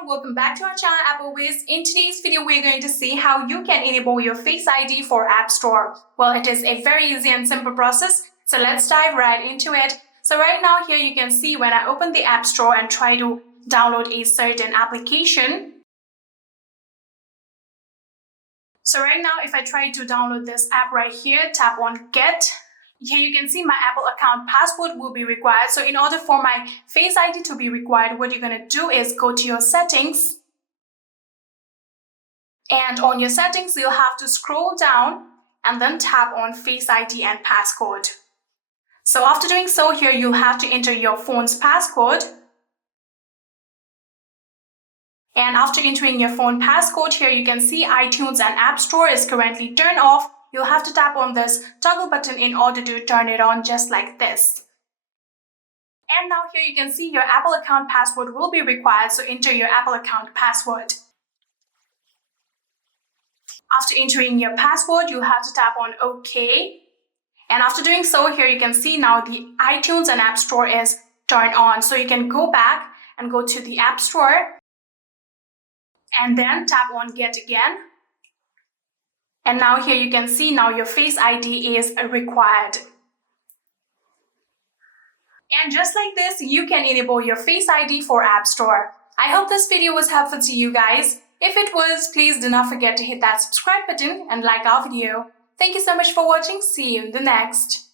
everyone, welcome back to our channel AppleWiz. In today's video, we're going to see how you can enable your Face ID for App Store. Well, it is a very easy and simple process, so let's dive right into it. So right now here you can see when I open the App Store and try to download a certain application. So right now if I try to download this app right here, tap on Get. Here you can see my Apple account password will be required. So in order for my Face ID to be required, what you're going to do is go to your settings. And on your settings, you'll have to scroll down and then tap on Face ID and passcode. So after doing so, here you'll have to enter your phone's passcode. And after entering your phone passcode, here you can see iTunes and App Store is currently turned off. You'll have to tap on this toggle button in order to turn it on, just like this. And now here you can see your Apple account password will be required, so enter your Apple account password. After entering your password, you'll have to tap on OK. And after doing so, here you can see now the iTunes and App Store is turned on. So you can go back and go to the App Store and then tap on Get again. And now here you can see now your Face ID is required. And just like this, you can enable your Face ID for App Store. I hope this video was helpful to you guys. If it was, please do not forget to hit that subscribe button and like our video. Thank you so much for watching. See you in the next.